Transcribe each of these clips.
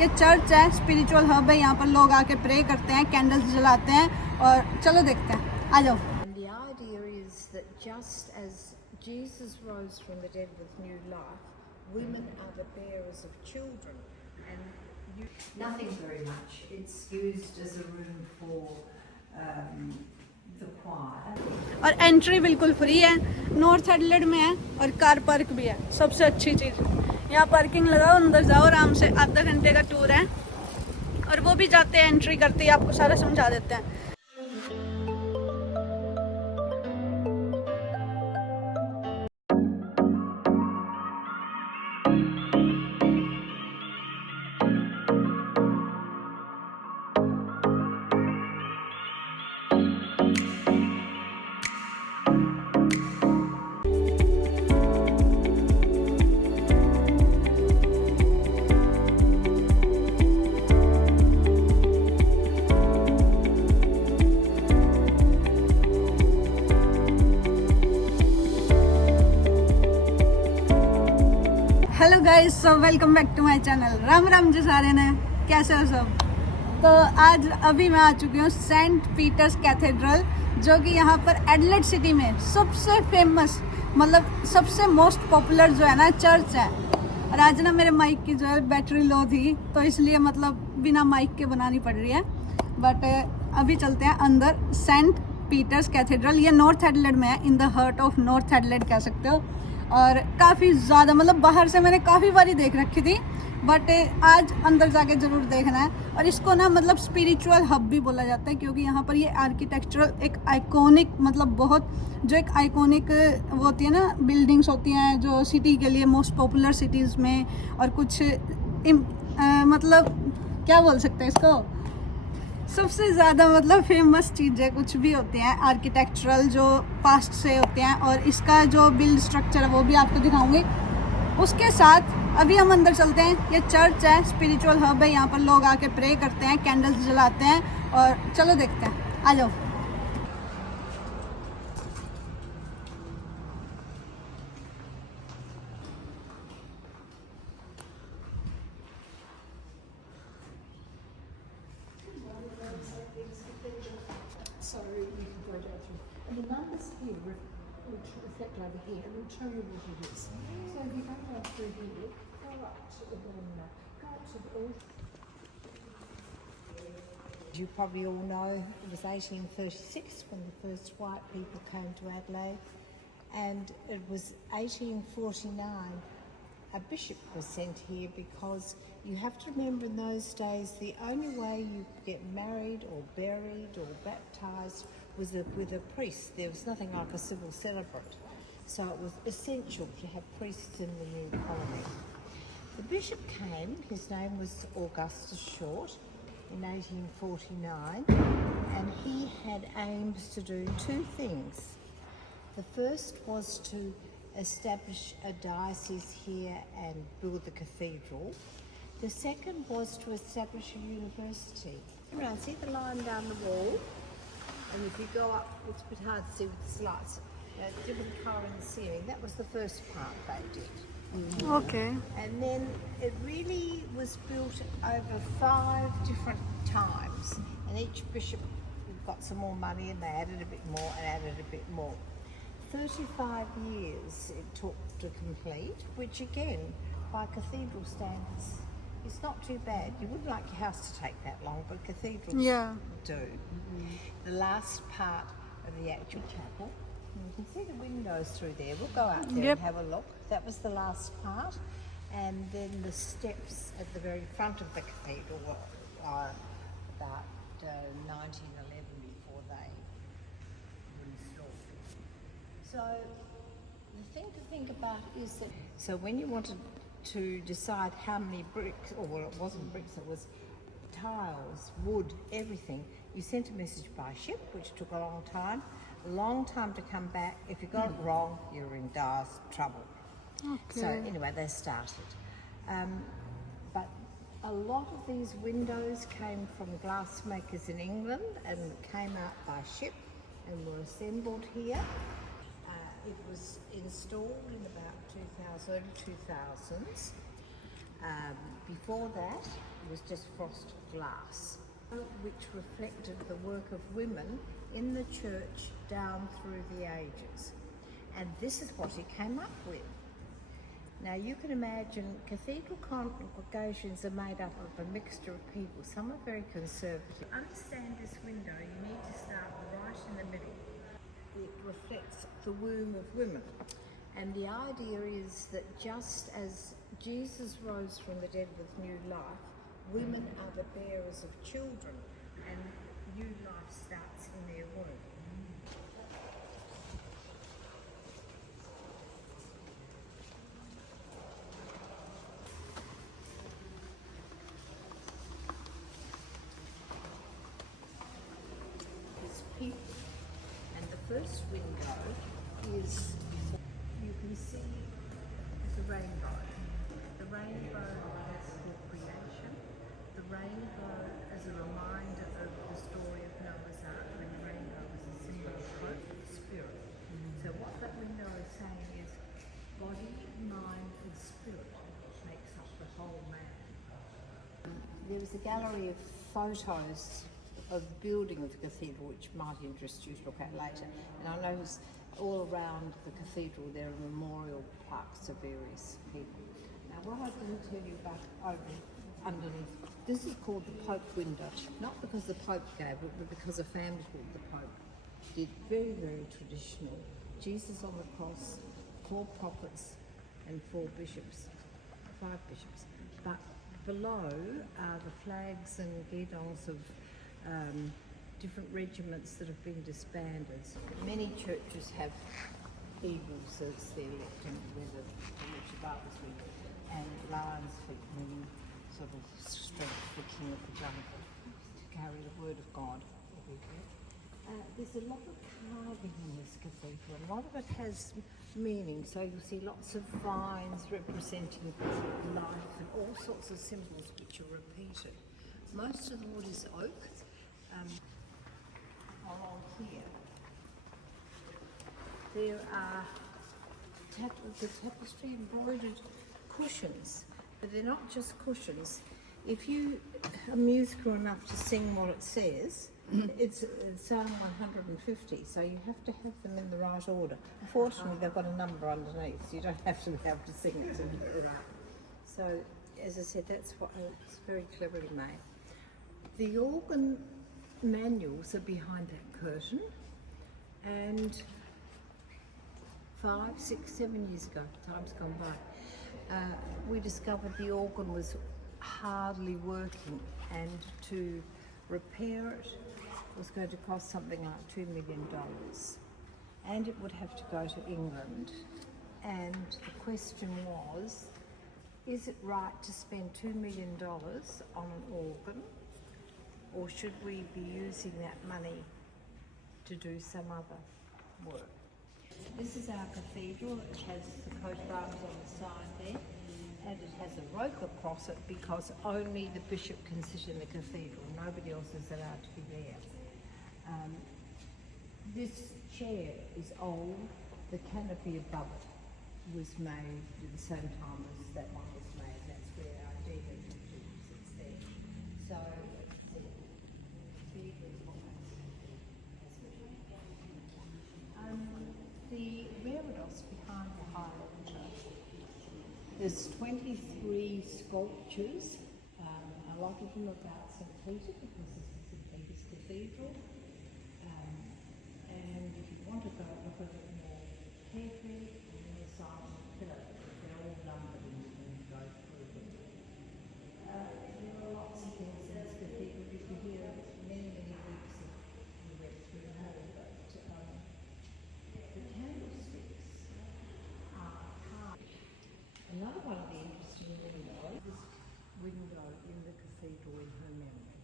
ये चर्च है, spiritual hub है। यहाँ पर लोग आके प्रे करते हैं, कैंडल्स जलाते हैं और चलो देखते हैं, आ जाओ। The idea is that just as Jesus rose from the dead with new life, women are the bearers of children. And nothing very much. It's used as a room for the choir. और entry बिल्कुल free है, north Adelaide में है और car park भी है। सबसे अच्छी चीज़ यहाँ पार्किंग लगाओ, अंदर जाओ आराम से। आधा घंटे का टूर है और वो भी जाते हैं, एंट्री करते ही आपको सारा समझा देते हैं। Hello guys, so welcome back to my channel. Ram Ram ji सारे ने, कैसे हो सब। तो आज अभी मैं आ चुकी हूँ सेंट पीटर्स कैथेड्रल, जो कि यहाँ पर एडलेड सिटी में सबसे फेमस, मतलब सबसे मोस्ट पॉपुलर जो है ना चर्च है। और आज ना मेरे माइक की जो है बैटरी लो थी, तो इसलिए मतलब बिना माइक के बनानी पड़ रही है। बट अभी चलते हैं अंदर। सेंट पीटर्स कैथेड्रल ये नॉर्थ एडलेड में है, in the heart of north Adelaide कह सकते हो। और काफ़ी ज़्यादा, मतलब बाहर से मैंने काफ़ी बारी देख रखी थी, बट आज अंदर जाके ज़रूर देखना है। और इसको ना मतलब स्पिरिचुअल हब भी बोला जाता है, क्योंकि यहाँ पर ये आर्किटेक्चरल एक आइकॉनिक, मतलब बहुत जो एक आइकॉनिक वो होती है ना, बिल्डिंग्स होती हैं जो सिटी के लिए मोस्ट पॉपुलर सिटीज़ में, और कुछ मतलब क्या बोल सकते हैं इसको, सबसे ज़्यादा मतलब फेमस चीज़ें कुछ भी होती हैं आर्किटेक्चरल जो पास्ट से होते हैं। और इसका जो बिल्ड स्ट्रक्चर है वो भी आपको दिखाऊंगी। उसके साथ अभी हम अंदर चलते हैं। ये चर्च है, स्पिरिचुअल हब है। यहाँ पर लोग आके प्रे करते हैं, कैंडल्स जलाते हैं और चलो देखते हैं, आ जाओ। so you can go down through. And the numbers here which reflect over here will tell you what it is. So if you go down through here, go up to the go up to the old. You probably all know it was 1836 when the first white people came to Adelaide, and it was 1849 a bishop was sent here, because you have to remember in those days the only way you could get married or buried or baptised was with a priest. There was nothing like a civil celebrant, so it was essential to have priests in the new colony. The bishop came, his name was Augustus Short, in 1849, and he had aims to do two things. The first was to establish a diocese here and build the cathedral. The second was to establish a university. Now, see the line down the wall? And if you go up, it's a bit hard to see with the lights. Different colour in the ceiling. That was the first part they did. Okay. And then it really was built over 5 different times, and each bishop got some more money and they added a bit more and added a bit more. 35 years it took to complete, which again, by cathedral standards, is not too bad. You wouldn't like your house to take that long, but cathedrals do. The last part of the actual chapel, you can see the windows through there. We'll go out there and have a look. That was the last part. And then the steps at the very front of the cathedral are about 1911 before they restored it. So the thing to think about is that, so when you wanted to decide how many bricks, or well, it wasn't bricks, it was tiles, wood, everything, you sent a message by ship, which took a long time to come back. If you got it wrong, you were in dire trouble. Okay. So anyway, they started. But a lot of these windows came from glassmakers in England and came out by ship and were assembled here. It was installed in about 2000, early 2000s. Before that, was just frosted glass, which reflected the work of women in the church down through the ages. And this is what he came up with. Now you can imagine cathedral congregations are made up of a mixture of people. Some are very conservative. To understand this window, you need to start right in the middle. It reflects the womb of women. And the idea is that just as Jesus rose from the dead with new life, women are the bearers of children, and new life starts in their womb. It's pink, and the first window is, you can see the rainbow. The rainbow is for creation. The rainbow as a reminder of the story of Noah's Ark, when the rainbow was a symbol of hope and spirit. So what that window is saying is body, mind and spirit makes up the whole man. There was a gallery of photos of the building of the cathedral, which might interest you to look at later. And I noticed all around the cathedral there are memorial plaques of various people. Now what I didn't tell you about underneath, this is called the Pope window, not because the Pope gave it, but because a family called the Pope did. Very, very traditional. Jesus on the cross, 4 prophets and 4 bishops, 5 bishops. But below are the flags and guidons of different regiments that have been disbanded. Many churches have eagles as their lectern, where the which above us with, and lions feet, meaning sort of strength, the king of the jungle, to carry the word of God everywhere. There's a lot of carving in this cathedral. A lot of it has meaning, so you'll see lots of vines representing life and all sorts of symbols which are repeated. Most of the wood is oak. Along here, there are the tapestry embroidered cushions, but they're not just cushions. If you are musical enough to sing what it says, it's Psalm 150, so you have to have them in the right order. Fortunately, they've got a number underneath, so you don't have to be able to sing it to get it right. So, as I said, that's what it's very cleverly made. The organ manuals are behind that curtain, and 5, 6, 7 years ago, time's gone by, we discovered the organ was hardly working, and to repair it was going to cost something like $2 million, and it would have to go to England. And the question was, is it right to spend $2 million on an organ, or should we be using that money to do some other work? This is our cathedral. It has the coat of arms on the side there, and it has a rope across it because only the bishop can sit in the cathedral. Nobody else is allowed to be there. This chair is old. The canopy above it was made at the same time as that one was made. That's where our demon sits there. So the reredos behind the high altar, there's 23 sculptures, a lot of them about St. Peter, because this is St. Peter's Cathedral. And if you want to go look at it more carefully, on the side of the pillar, they're all numbered and you can go through them. There are lots of things in this cathedral. You can hear many, many weeks of we went through the hall, but the candlesticks are carved. Another one of the interesting windows, this window in the cathedral in her memory.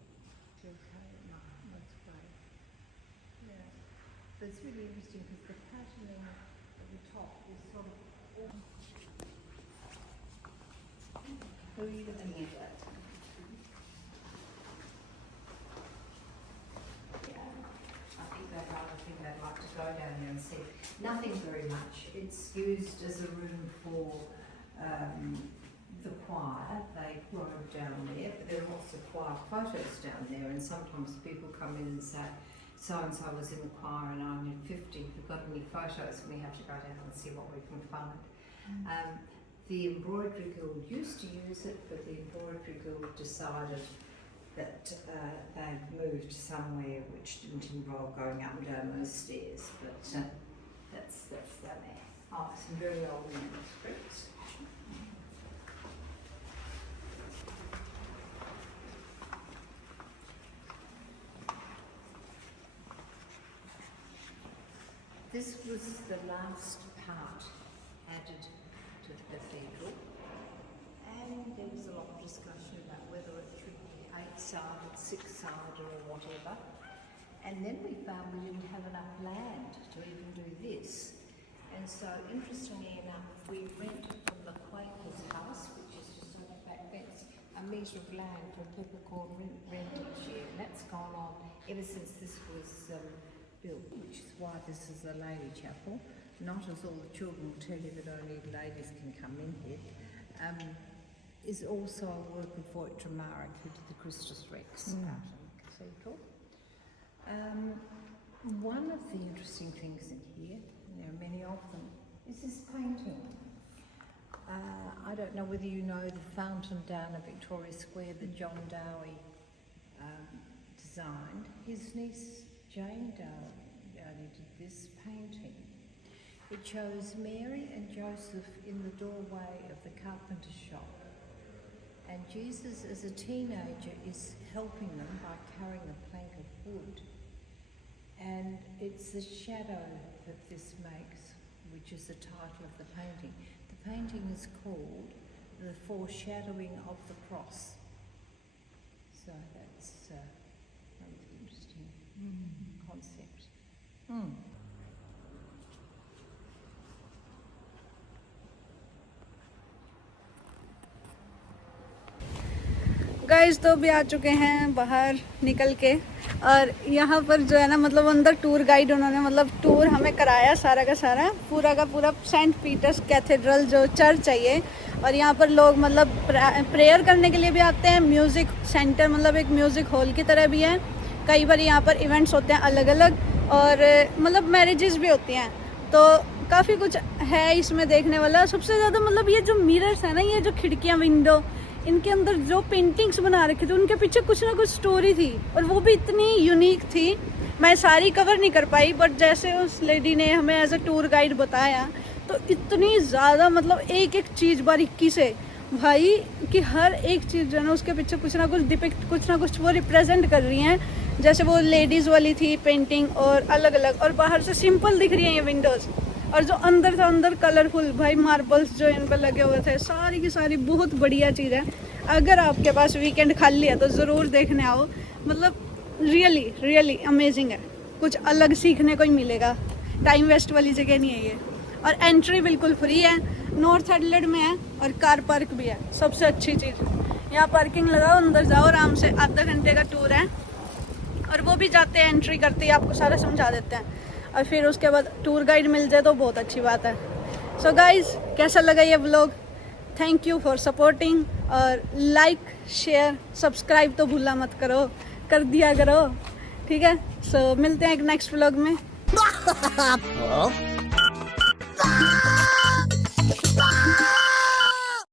Okay, no, that's great. Yeah, but it's really interesting because the patterning at the top is sort of. Who are you going to give that to? I think they'd like to go down there and see. Nothing very much. It's used as a room for the choir, they wrote down there, but there are lots of choir photos down there, and sometimes people come in and say, so-and-so was in the choir and I'm in 50, if you've got any photos, and we have to go down and see what we can find. The Embroidery Guild used to use it, but the Embroidery Guild decided that they'd moved somewhere which didn't involve going up and down those stairs, but that's down there. Oh, some very old manuscripts. This was the last part added to the cathedral, and there was a lot of discussion about whether it should be 8-sided, 6-sided or whatever. And then we found we didn't have enough land to even do this. And so, interestingly enough, we rented from the Quaker's house, which is just on the back fence, a metre of land for peppercorn rent each year. And that's gone on ever since this was built, which is why this is a lady chapel. Not as all the children will tell you that only ladies can come in here. Is also a work of Voigt Marek, who did the Christus Rex out in the cathedral. One of the interesting things in here, and there are many of them, is this painting. I don't know whether you know the fountain down at Victoria Square that John Dowie designed. His niece Jane Dowie did this painting. It shows Mary and Joseph in the doorway of the carpenter's shop, and Jesus as a teenager is helping them by carrying a plank of wood, and it's the shadow that this makes, which is the title of the painting. The painting is called The Foreshadowing of the Cross. So that's an interesting concept. Guys तो अभी आ चुके हैं बाहर निकल के, और यहाँ पर जो है ना मतलब अंदर टूर गाइड उन्होंने मतलब टूर हमें कराया सारा का सारा, पूरा का पूरा सेंट पीटर्स कैथेड्रल जो चर्च है ये। और यहाँ पर लोग मतलब प्रेयर करने के लिए भी आते हैं, म्यूज़िक सेंटर मतलब एक म्यूज़िक हॉल की तरह भी है। कई बार यहाँ पर इवेंट्स होते हैं अलग अलग, और मतलब मैरिजेस भी होती हैं, तो काफ़ी कुछ है इसमें देखने वाला। सबसे ज़्यादा मतलब ये जो मिरर्स है ना, ये जो खिड़कियाँ, विंडो, इनके अंदर जो पेंटिंग्स बना रखी थी उनके पीछे कुछ ना कुछ स्टोरी थी, और वो भी इतनी यूनिक थी। मैं सारी कवर नहीं कर पाई, बट जैसे उस लेडी ने हमें एज अ टूर गाइड बताया तो इतनी ज़्यादा मतलब एक एक चीज़ बारीकी से भाई कि हर एक चीज़ जो है ना उसके पीछे कुछ ना कुछ डिपिक्ट, कुछ ना कुछ वो रिप्रेजेंट कर रही हैं। जैसे वो लेडीज़ वाली थी पेंटिंग और अलग अलग, और बाहर से सिंपल दिख रही हैं ये विंडोज़, और जो अंदर था अंदर कलरफुल भाई मार्बल्स जो इन पर लगे हुए थे, सारी की सारी बहुत बढ़िया चीज़ है। अगर आपके पास वीकेंड खाली है तो ज़रूर देखने आओ, मतलब रियली अमेजिंग है, कुछ अलग सीखने को ही मिलेगा। टाइम वेस्ट वाली जगह नहीं है ये, और एंट्री बिल्कुल फ्री है, नॉर्थ एडलेड में है, और कार पार्क भी है। सबसे अच्छी चीज़ यहाँ पार्किंग लगाओ, अंदर जाओ आराम से, आधा घंटे का टूर है, और वो भी जाते हैं एंट्री करते ही आपको सारा समझा देते हैं, और फिर उसके बाद टूर गाइड मिल जाए तो बहुत अच्छी बात है। सो गाइज कैसा लगा ये vlog? Thank you for supporting, और लाइक शेयर सब्सक्राइब तो भूलना मत करो, कर दिया करो, ठीक है। सो मिलते हैं एक नेक्स्ट व्लॉग में।